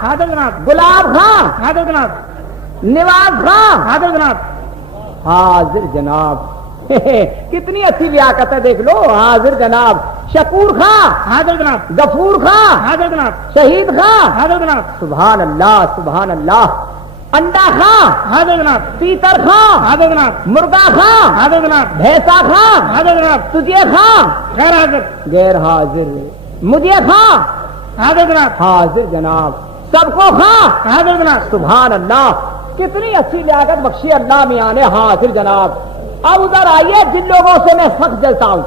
हाजिर जनाब। गुलाब खां, हाजिर जनाब। निवाज खां, हाजिर जनाब। हाजिर जनाब। कितनी अच्छी लियाकत है, देख लो। हाजिर जनाब। शकूर खां, हाजिर जनाब। गफूर खां, हाजिर जनाब। शहीद खां, हाजिर जनाब। सुभान अल्लाह, सुभान अल्लाह। अंडा खां, हाजिर जनाब। तीतर खां, हाजिर जनाब। मुर्गा खां, हाजिर जनाब। भैंसा खां, हाजिर जनाब। तुझे खां, गैर हाजिर। गैर हाजिर, मुझे खां, हाजिर जनाब। हाजिर जनाब। सबको खां, हाजिर जनाब। सुभान अल्लाह। कितनी अच्छी लियाकत बख्शी अल्लाह मियां ने, हाजिर जनाब। अब उधर आइए, जिन लोगों से मैं सख्त जलता हूँ।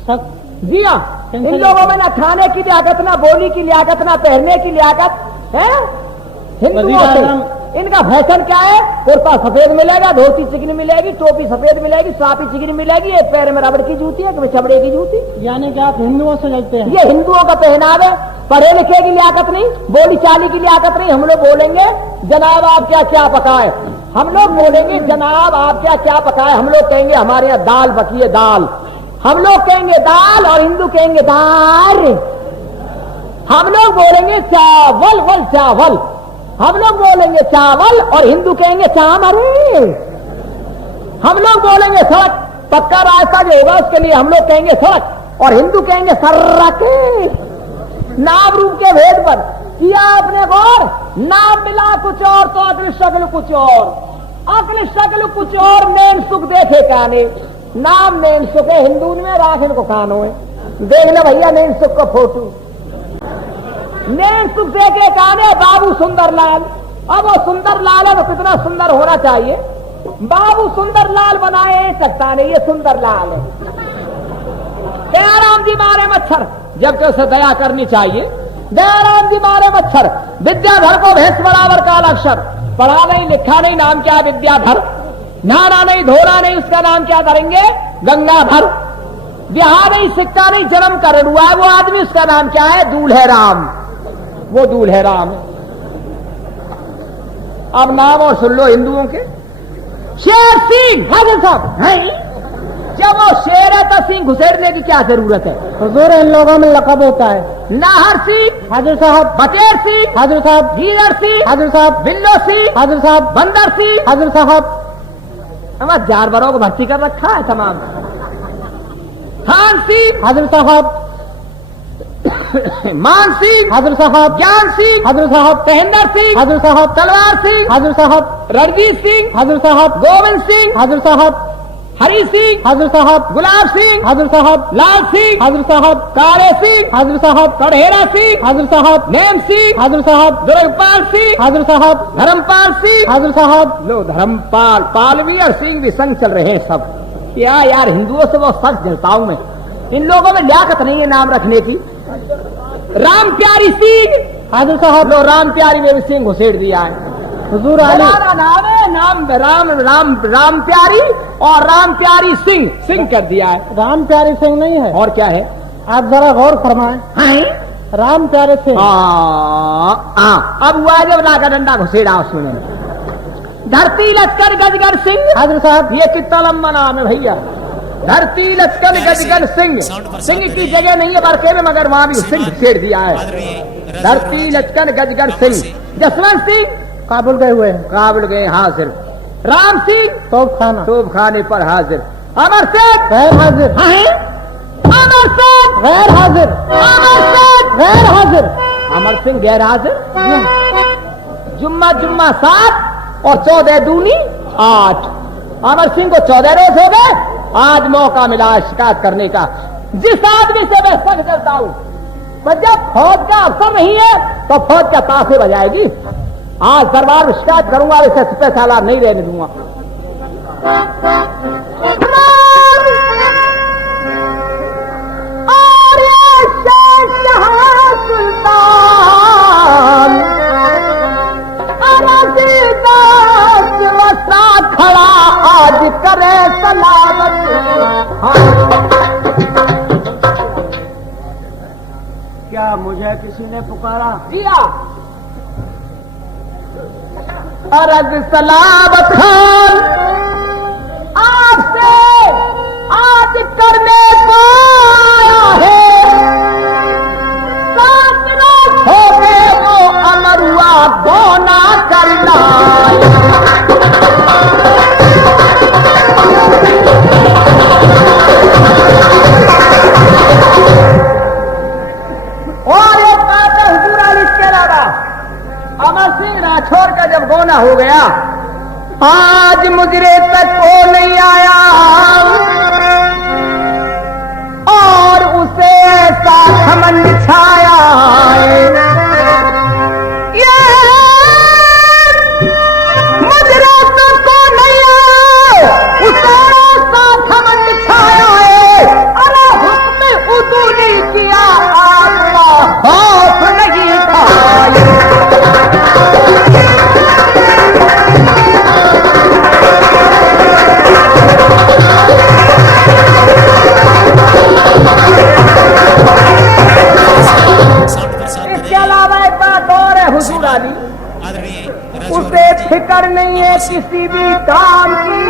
सख्त? जी हाँ, इन लोगों में ना खाने की लियाकत, ना बोली की लियाकत, ना पहनने की लियाकत है। हिंदुओं से इनका फैशन क्या है? कुर्ता सफेद मिलेगा, धोती चिकनी मिलेगी, टोपी सफेद मिलेगी, साफी चिकनी मिलेगी, एक पैर में रबड़ की जूती है, चमड़े की जूती। यानी कि आप हिंदुओं से जलते हैं? ये हिंदुओं का पहनावे। पढ़े लिखे की लियाकत नहीं, बोली चाली की लियाकत नहीं। हम लोग बोलेंगे जनाब आप क्या क्या पकाए, हम लोग बोलेंगे जनाब आप क्या क्या पकाए। हम लोग कहेंगे हमारे यहाँ दाल बकी है, दाल। हम लोग कहेंगे दाल और हिंदू कहेंगे दाल। हम लोग बोलेंगे चावल, वल चावल। हम लोग बोलेंगे चावल और हिंदू कहेंगे चावल। हम लोग बोलेंगे सड़क, पक्का रास्ता जो होगा उसके लिए हम लोग कहेंगे सड़क और हिंदू कहेंगे सड़क। नाम रूप के भेद पर किया आपने गौर। नाम मिला कुछ और तो अकल शक्ल कुछ और, अकल शक्ल कुछ और, नेम सुख देखे काने। नाम नेम सुख है, हिंदू में राखन को कानो है। देख ले भैया नेम सुख का फोटो। नेम सुख देखे काने बाबू सुंदरलाल। अब वो सुंदरलाल है तो कितना सुंदर होना चाहिए। बाबू सुंदरलाल बनाए सकता नहीं, ये सुंदरलाल है। दयाराम जी मारे मच्छर, जबकि उसे दया करनी चाहिए। दयाराम जी मारे मच्छर, विद्याधर को भैंस बराबर काला अक्षर। पढ़ा नहीं लिखा नहीं, नाम क्या है विद्याधर। नहाना नहीं धोना नहीं, उसका नाम क्या धरेंगे? गंगाधर। ब्याह नहीं सिक्का नहीं, जन्म कर हुआ है वो आदमी, उसका नाम क्या है? दूल्हे राम। वो दूल्हे राम। अब नाम और सुन लो हिंदुओं के। शेर सिंह, हाजिर साहब है। जब वो शेर है तो सिंह घुसेड़ने की क्या जरूरत है? हुजूर इन लोगों में लकब होता है। नाहर सिंह, हाजिर साहब। बटेर सिंह, हाजिर साहब। हीर सिंह, हाजिर साहब। बिल्लो सिंह, हाजिर साहब। बंदर सिंह। हाजिर साहब। हमारे जानवरों को भर्ती कर रखा है तमाम। खान सिंह, हाजिर साहब। मान सिंह, हाजिर साहब। ज्ञान सिंह, हाजिर साहब। महेंद्र सिंह, हाजिर साहब। तलवार सिंह, हाजिर साहब। रणजीत सिंह, हाजिर साहब। गोविंद सिंह, हाजिर साहब। हरी सिंह, हाजिर साहब। गुलाब सिंह, हाजिर साहब। लाल सिंह, हाजिर साहब। काले सिंह, हाजिर साहब। कड़हेरा सिंह, हाजिर साहब। नेम सिंह, हाजिर साहब। दुर्गपाल सिंह, हाजिर साहब। धर्मपाल सिंह। हाजिर साहब। लो धर्मपाल, पालवी और सिंह भी संग चल रहे हैं सब। क्या यार हिंदुओं से वो सख्त जलता हूं मैं। इन लोगों में लियाकत नहीं है नाम रखने की। राम प्यारी सिंह, हाजिर साहब। लो राम प्यारी में भी सिंह घुसेड़ दिया है। हुजूर आली। हमारा नाम है, नाम राम राम राम प्यारी और राम प्यारी सिंह, सिंह कर दिया है। राम प्यारे सिंह नहीं है। और क्या है? आप जरा गौर फरमाएं। राम प्यारे सिंह। अब हुआ जब लाका डंडा घुसेड़ा उसमें। धरती लश्कर गजगर सिंह। हाजिर साहब। ये कितना लंबा नाम है भैया। धरती लश्कर गजगर सिंह। सिंह की जगह नहीं है बरके में, मगर वहां भी सिंह छेड़ दिया है। धरती लश्कर गजगर सिंह। जसवंत सिंह काबुल गए हुए हैं। काबुल गए हाजिर। राम सिंह तोप खाना। तोप खाने पर हाजिर। अमर सिंह गैर हाजिर। अमर सिंह गैर हाजिर। अमर सिंह गैर हाजिर। अमर सिंह गैर हाजिर। जुम्मा जुम्मा 7 और 14 दूनी 8। अमर सिंह को 14 रोज हो गए। आज मौका मिला शिकायत करने का। जिस आदमी से मैं सख्त चलता हूं, पर जब फौज का अफसर नहीं है तो फौज का ताशे बजाएगी। आज दरबार में शिकायत करूंगा, इसे पैसा नहीं रहने दूंगा। और ये शहंशाह सुल्तान अरज़ीदास वसा खड़ा आज करे सलामत। क्या मुझे किसी ने पुकारा? किया अरज सलामत खान आपसे आज करने को आया है। 7 रोज हो गए वो अमर हुआ दादा, अमर सिंह राठौर का जब गोना हो गया, आज मुजरे तक को नहीं आया और उसे ऐसा घमंड छाया ये मुजरे तक को नहीं आया, उसे ऐसा घमंड छाया है। अरे हुस्न उदू ने किया, आपका खौफ नहीं था। इसके अलावा एक बात और है हुजूर अली, उसे फिक्र नहीं है किसी भी काम की,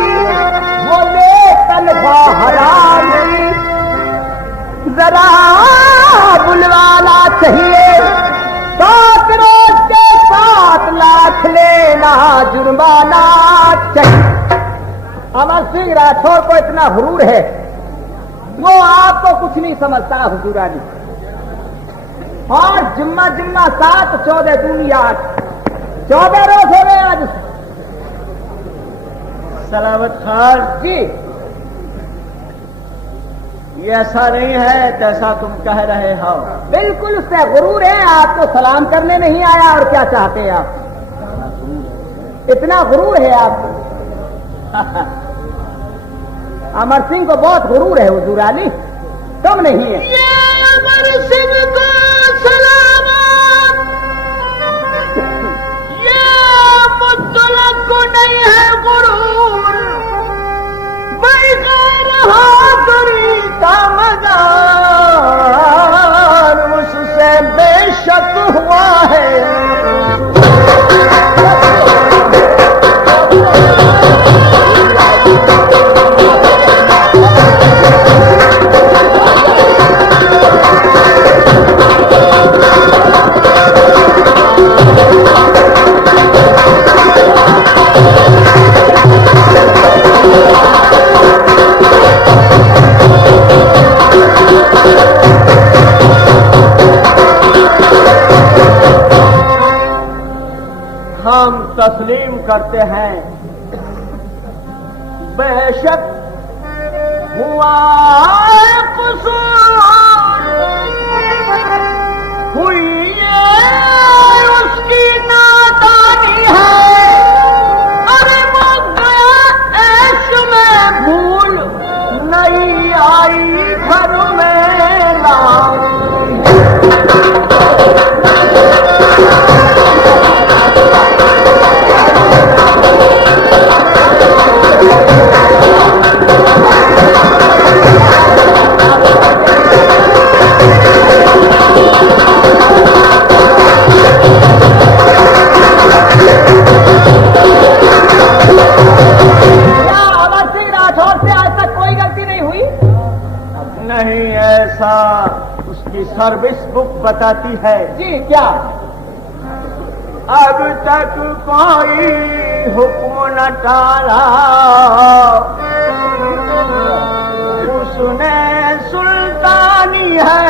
वो ले तनख्वाह हराम की, जरा बुलवाना चाहिए, 7 रोज के 7 लाख लेना जुर्माना चाहिए। अमर सिंह राठौर को इतना गुरूर है, वो आपको कुछ नहीं समझता हुजूर अली। और जिम्मा 7, 14 दूनी 8, 14 रोज हो गए आज। सलावत खान जी, ये ऐसा नहीं है जैसा तुम कह रहे हो। बिल्कुल उससे गुरूर है, आपको सलाम करने नहीं आया और क्या चाहते हैं आप? इतना गुरूर है आपको। अमर सिंह को बहुत गुरूर है हुजूर अली, कम नहीं है। ये अमर सिंह को सलामत, ये मुतलक को नहीं है गुरूर, बगैर हाज़री का मज़ार उससे बेशक हुआ है। हम तस्लीम करते हैं बेशक हुआ कसूर, हुई ये उसकी नादानी है। अरे वो गया ऐश में भूल नहीं आई घर में लाऊं। नहीं, ऐसा उसकी सर्विस बुक बताती है। जी क्या? अब तक कोई हुक्म न टाला, उसने सुल्तानी है।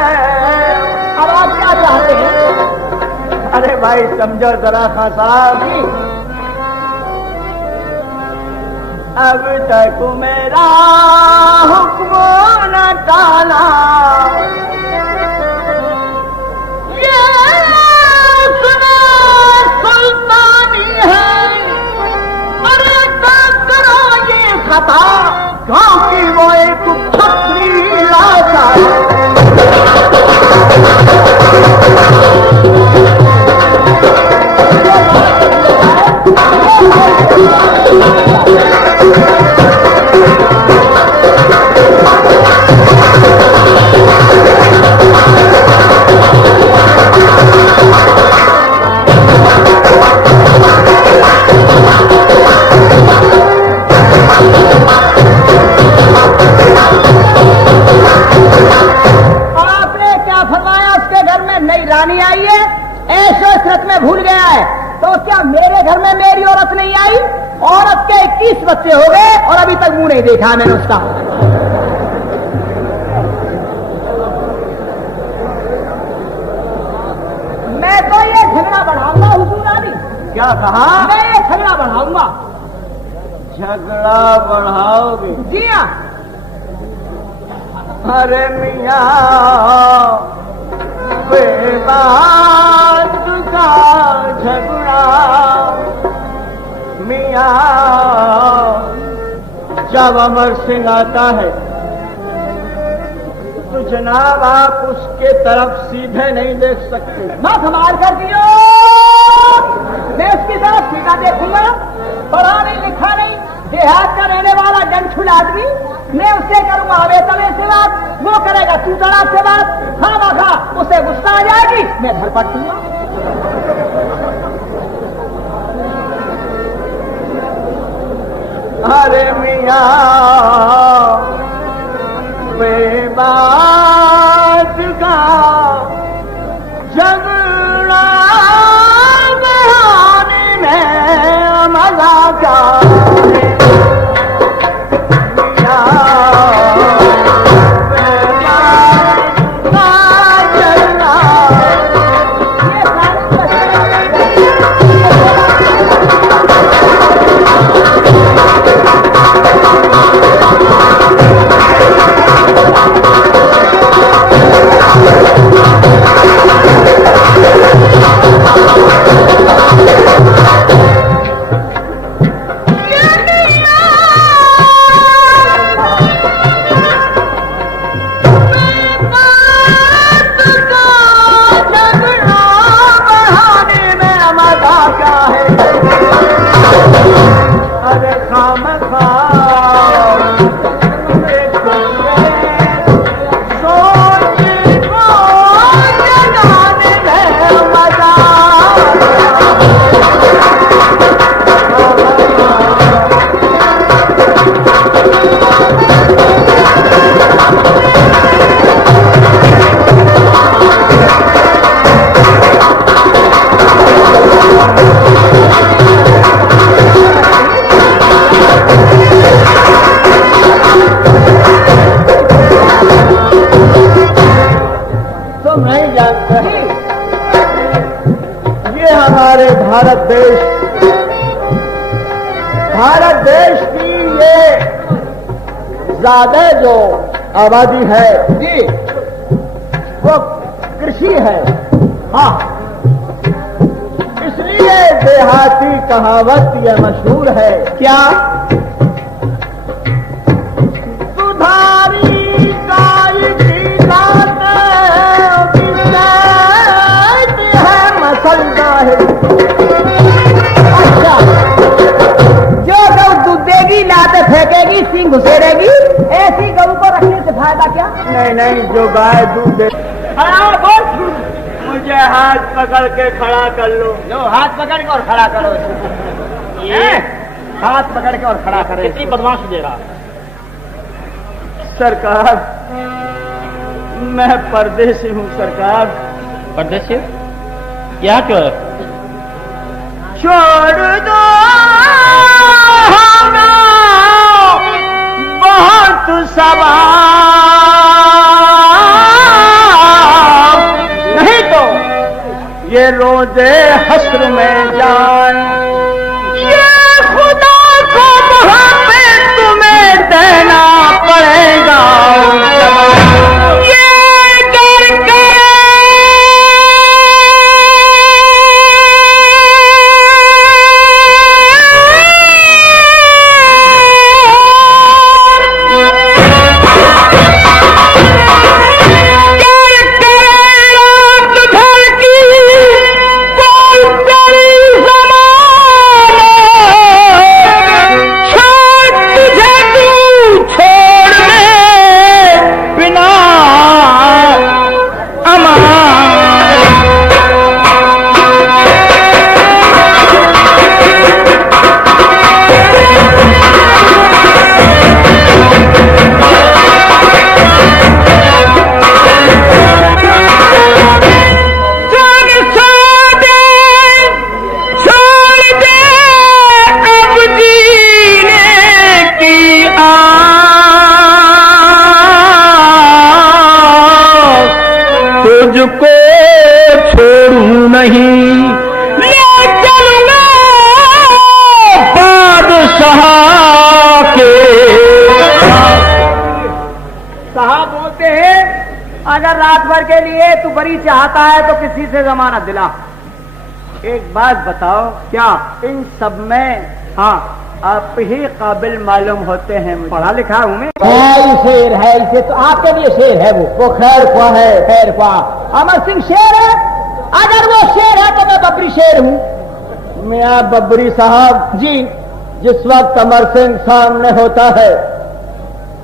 अब आप क्या चाहते हैं? अरे भाई समझो जरा खां साहब, अब तक मेरा हुक्म न टाला, ये उसने सुल्तानी है। अरे करो ये खता, गांव की वो एक फकरी लाशा रानी आई है, ऐशो इशरत में भूल गया है, तो क्या मेरे घर में मेरी औरत नहीं आई? औरत के 21 बच्चे हो गए और अभी तक मुंह नहीं देखा मैंने उसका। मैं तो ये झगड़ा बढ़ाऊंगा हुजूर आली। क्या कहा? मैं ये झगड़ा बढ़ाऊंगा। झगड़ा बढ़ाओगे? जी हाँ। अरे मियाँ बेबात का झगड़ा, मियाँ जब अमर सिंह आता है तो जनाब आप उसके तरफ सीधे नहीं देख सकते। मैं संभाल कर दियो, मैं उसकी तरफ सीधा देखूंगा। पढ़ा नहीं लिखा नहीं, देहात का रहने वाला जनछुल आदमी, मैं उससे करूंगा अवे तवे से बात, वो करेगा तू तड़ाक से बात। हाँ वाखा उसे गुस्सा आ जाएगी, मैं घर पट दूंगा। अरे मियाँ बेबात का झगड़ा बढ़ाने में मजा क्या है? मियाँ बेबात का झगड़ा। भारत देश की ये ज्यादा जो आबादी है जी वो कृषि है। हाँ, इसलिए देहाती कहावत ये मशहूर है, क्या सुधारी गाय की दात है मसलदा है। अच्छा, जो गौ दूध देगी लाते फेंकेगी सिंह घुसेरेगी, ऐसी गौ को रखने से फायदा क्या? नहीं नहीं, जो गाय दूध दे मुझे हाथ पकड़ के खड़ा कर लो। लो हाथ पकड़ के और खड़ा करो। ये हाथ पकड़ के और खड़ा करे। कितनी बदमाश दे रहा सरकार, मैं परदेसी हूँ सरकार। परदेसी क्या क्यों है? छोड़ दो बहुत सवाल, नहीं तो ये रोज़े हश्र में जान, ये खुदा को वहाँ पे तुम्हें देना पड़ेगा। जमाना अगर रात भर के लिए तू बरी चाहता है तो किसी से जमानत दिला। एक बात बताओ, क्या? इन सब में हाँ, आप ही काबिल मालूम होते हैं मुझे। पढ़ा लिखा हूं मैं। है शेर है, इसे तो आपके लिए शेर है वो खैर ख्वाह है। खैर ख्वाह। अमर सिंह शेर है, अगर वो शेर है तो मैं बबरी शेर हूँ। मियाँ बबरी साहब जी, जिस वक्त अमर सिंह सामने होता है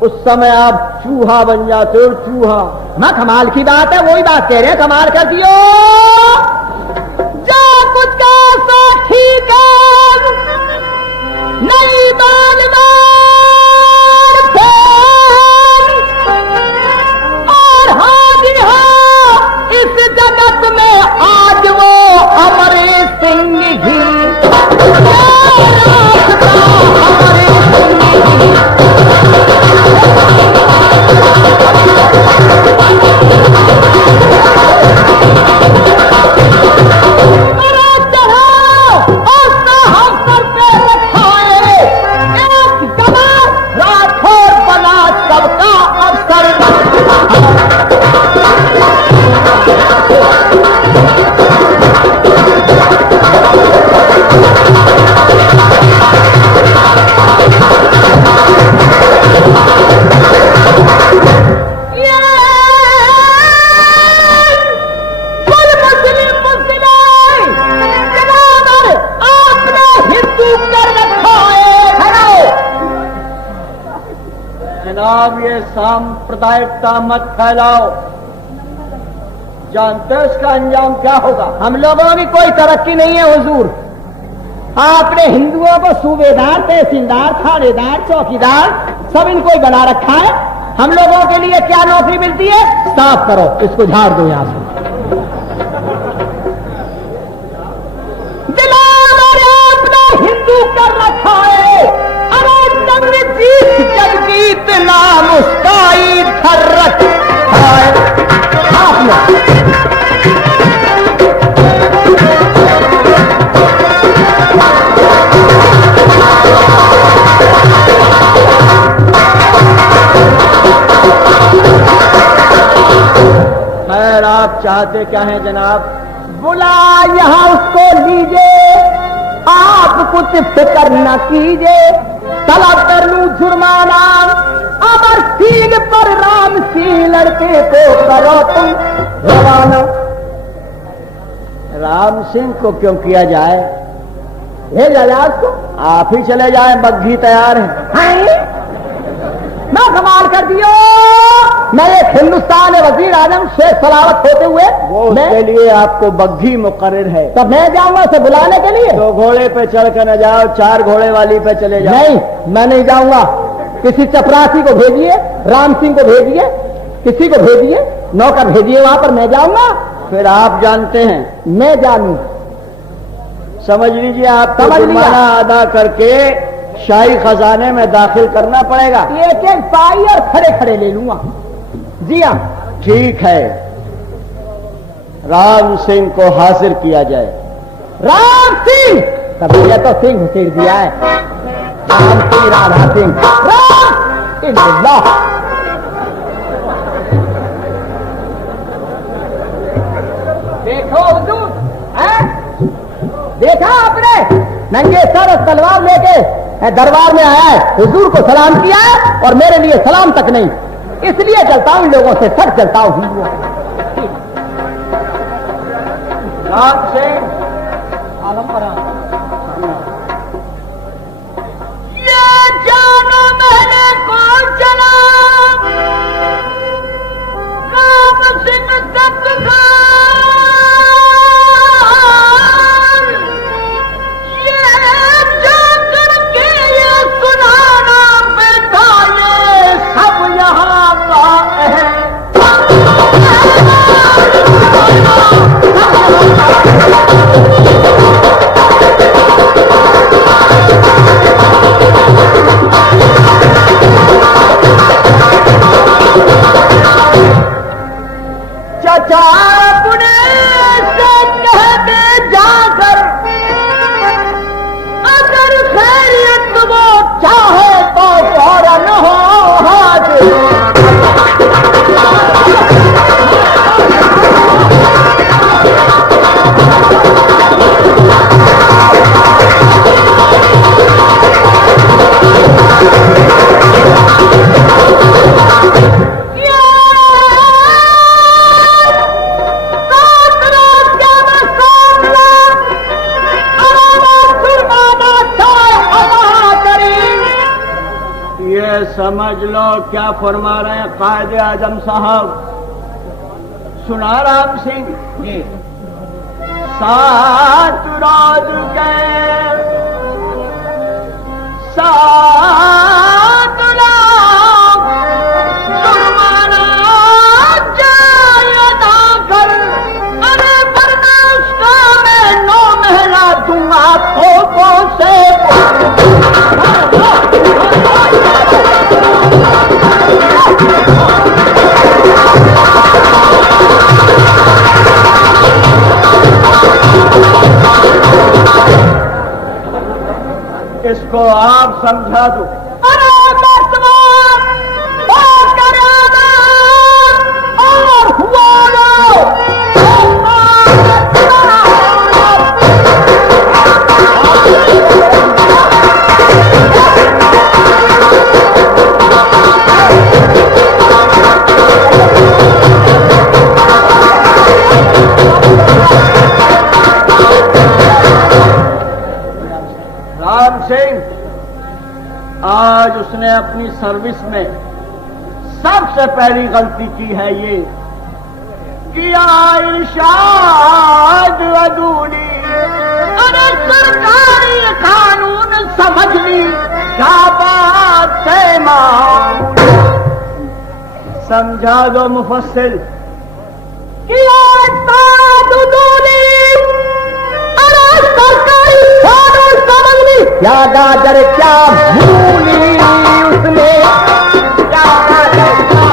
उस समय आप चूहा बन जाते हो, चूहा। ना कमाल की बात है, वही बात कह रहे हैं, कमाल कर दियो। जो कुछ का सो ठीक है, नहीं बालवार और हाजिर हो इस जगत में आज वो अमर सिंह ही। जनाब ये सांप्रदायिकता मत फैलाओ, जानते हो इसका अंजाम क्या होगा? हम लोगों की कोई तरक्की नहीं है हुजूर। आपने हिंदुओं को सूबेदार, तहसीलदार, थानेदार, चौकीदार सब इनको ही बना रखा है। हम लोगों के लिए क्या नौकरी मिलती है? साफ करो, इसको झाड़ दो यहां से। आपने हिंदू कर रखा है, अरे जंग जीत जग जीत ना मुस्काई थर्रक आपने। खैर आप चाहते क्या हैं जनाब? बुला यहाँ उसको लीजिए, आप कुछ फिक्र न कीजिए, तलब कर लूं जुर्माना अमर सिंह पर। राम सिंह लड़के को करो तुम रवाना। राम सिंह को क्यों किया जाए? ले जाए उसको, आप ही चले जाए, बग्घी तैयार है। मैं कमाल कर दियो। मैं एक हिंदुस्तान वजीर आजम शेख सलावत होते हुए वो उसके लिए आपको बग्घी मुकर्रर है। तब मैं जाऊंगा उसे बुलाने के लिए। तो घोड़े पे चढ़ कर न जाओ, 4 घोड़े वाली पे चले जाओ। नहीं, मैं नहीं जाऊंगा। किसी चपरासी को भेजिए, राम सिंह को भेजिए, किसी को भेजिए, नौकर भेजिए वहां पर, मैं जाऊंगा। फिर आप जानते हैं, मैं जानू, समझ लीजिए आपको समझ लिया। जुर्माना अदा करके शाही खजाने में दाखिल करना पड़ेगा। एक एक पाई और खड़े खड़े ले लूंगा। जी हाँ, ठीक है, राम सिंह को हाजिर किया जाए। राम सिंह, तब ये तो सिंह घुसेड़ दिया है। राम सिंह, राधा सिंह, राम इल्लल्लाह। देखो हुजूर, देखा आपने, नंगे सर तलवार लेके दरबार में आया है, हुजूर को सलाम किया है और मेरे लिए सलाम तक नहीं। इसलिए चलता हूं, लोगों से सच चलता हूं। राम सिंह आलम पर ये जाना मैंने कौन चला, राम सिंह सत्कार। ये जाकर के ये सुनाना बेटा, ये सब यहाँ का है। समझ लो क्या फरमा रहे हैं कायदे आजम साहब। सुना राम सिंह जी। 7 रोज के 7 लाख जुर्माना जाए अदा कर, अरे वरना उसका मैं 9 महीना दूंगा तोपों से। इसको आप समझा दो। अरे मर्तबान होकर आना और हुआ लो। राम सिंह आज उसने अपनी सर्विस में सबसे पहली गलती की है ये किया इरशाद अदूली। अरे सरकारी कानून समझ ली क्या बात है मां, समझा दो मुफस्सिल। किया इरशाद अदूली, अरे सरकारी कानून समझ ली क्या गाजर क्या भूली उसने। क्या गाजर क्या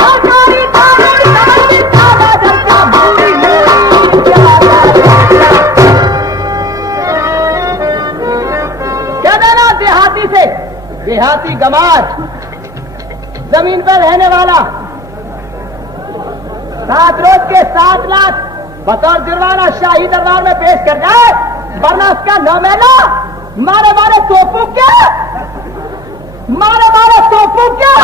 सरकारी कानून समझ ली क्या गाजर क्या भूली। क्या देना देहाती से, देहाती गमार जमीन पर रहने वाला 7 रोज के 7 लाख बतौर जुर्माना शाही दरबार में पेश कर जाए, वरना उसका 9 महीना मारे मारे तोपू क्या, मारे मारे तोपू क्या।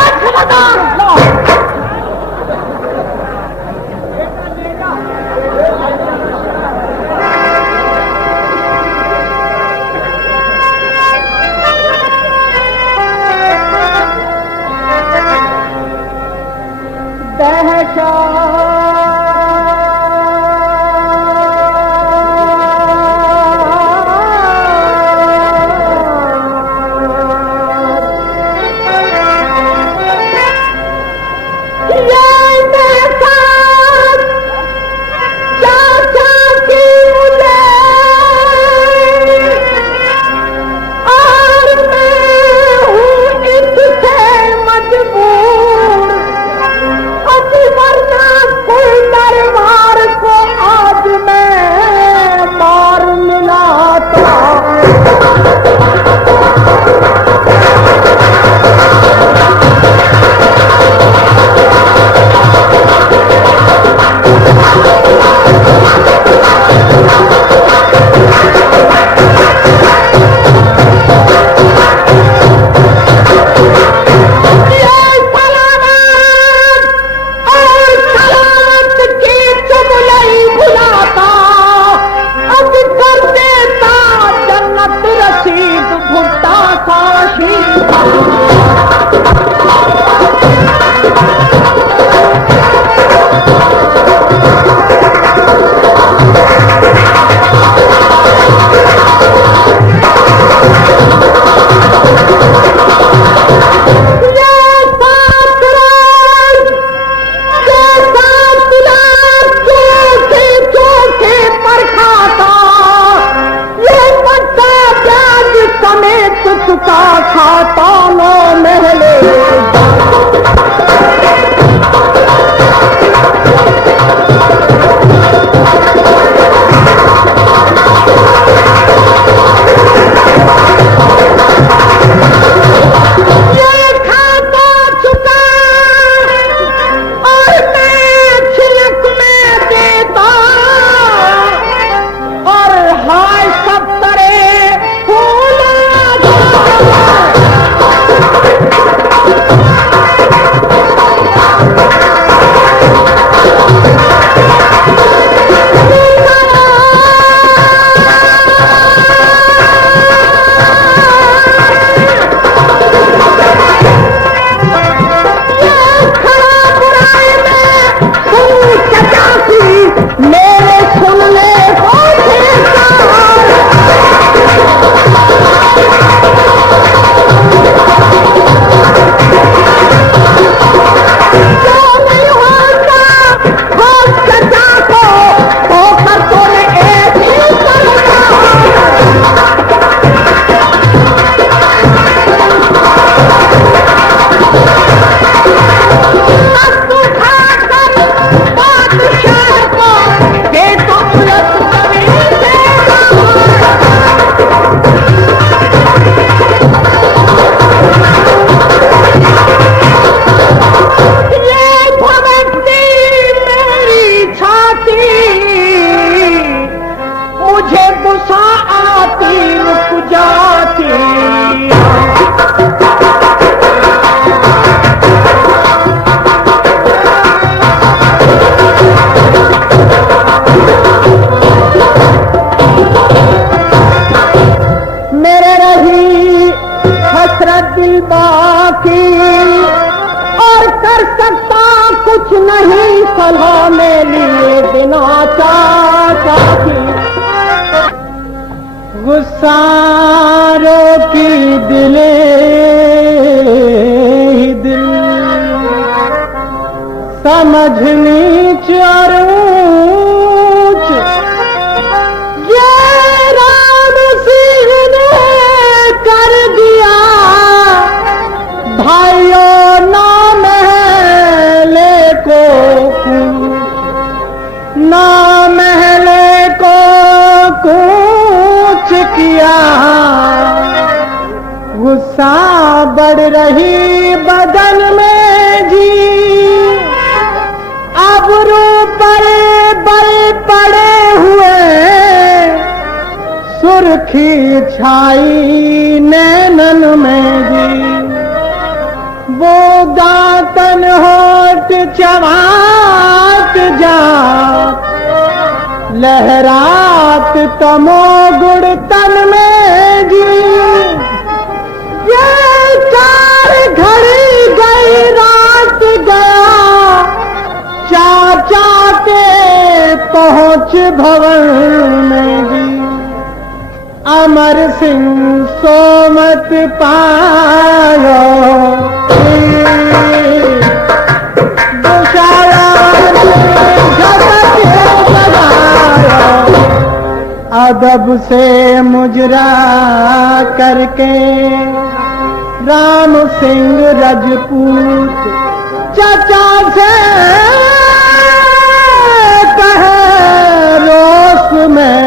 उषा आती रुक जाती। मेरे रही हसरत दिल बाकी और कर सकता कुछ नहीं सलाह में लिए बिना चाचा की। गुस्सारों की दिले ही दिल समझ नीच और ऊंच ये राम सिंह ने कर दिया। भाइयों ना महले को ना महले को कूच किया। गुस्सा बढ़ रही बदन में जी अबरू पर बल पड़े हुए सुर्खी छाई नैनन में जी। वो दातन होठ चबात जा लहरात तमो गुड़ तन में जी। ये चार घड़ी गई रात गया चाचा के पहुंच भवन में जी। अमर सिंह सोमत पायो अदब से मुजरा करके राम सिंह रजपूत चाचा से कहे रोस में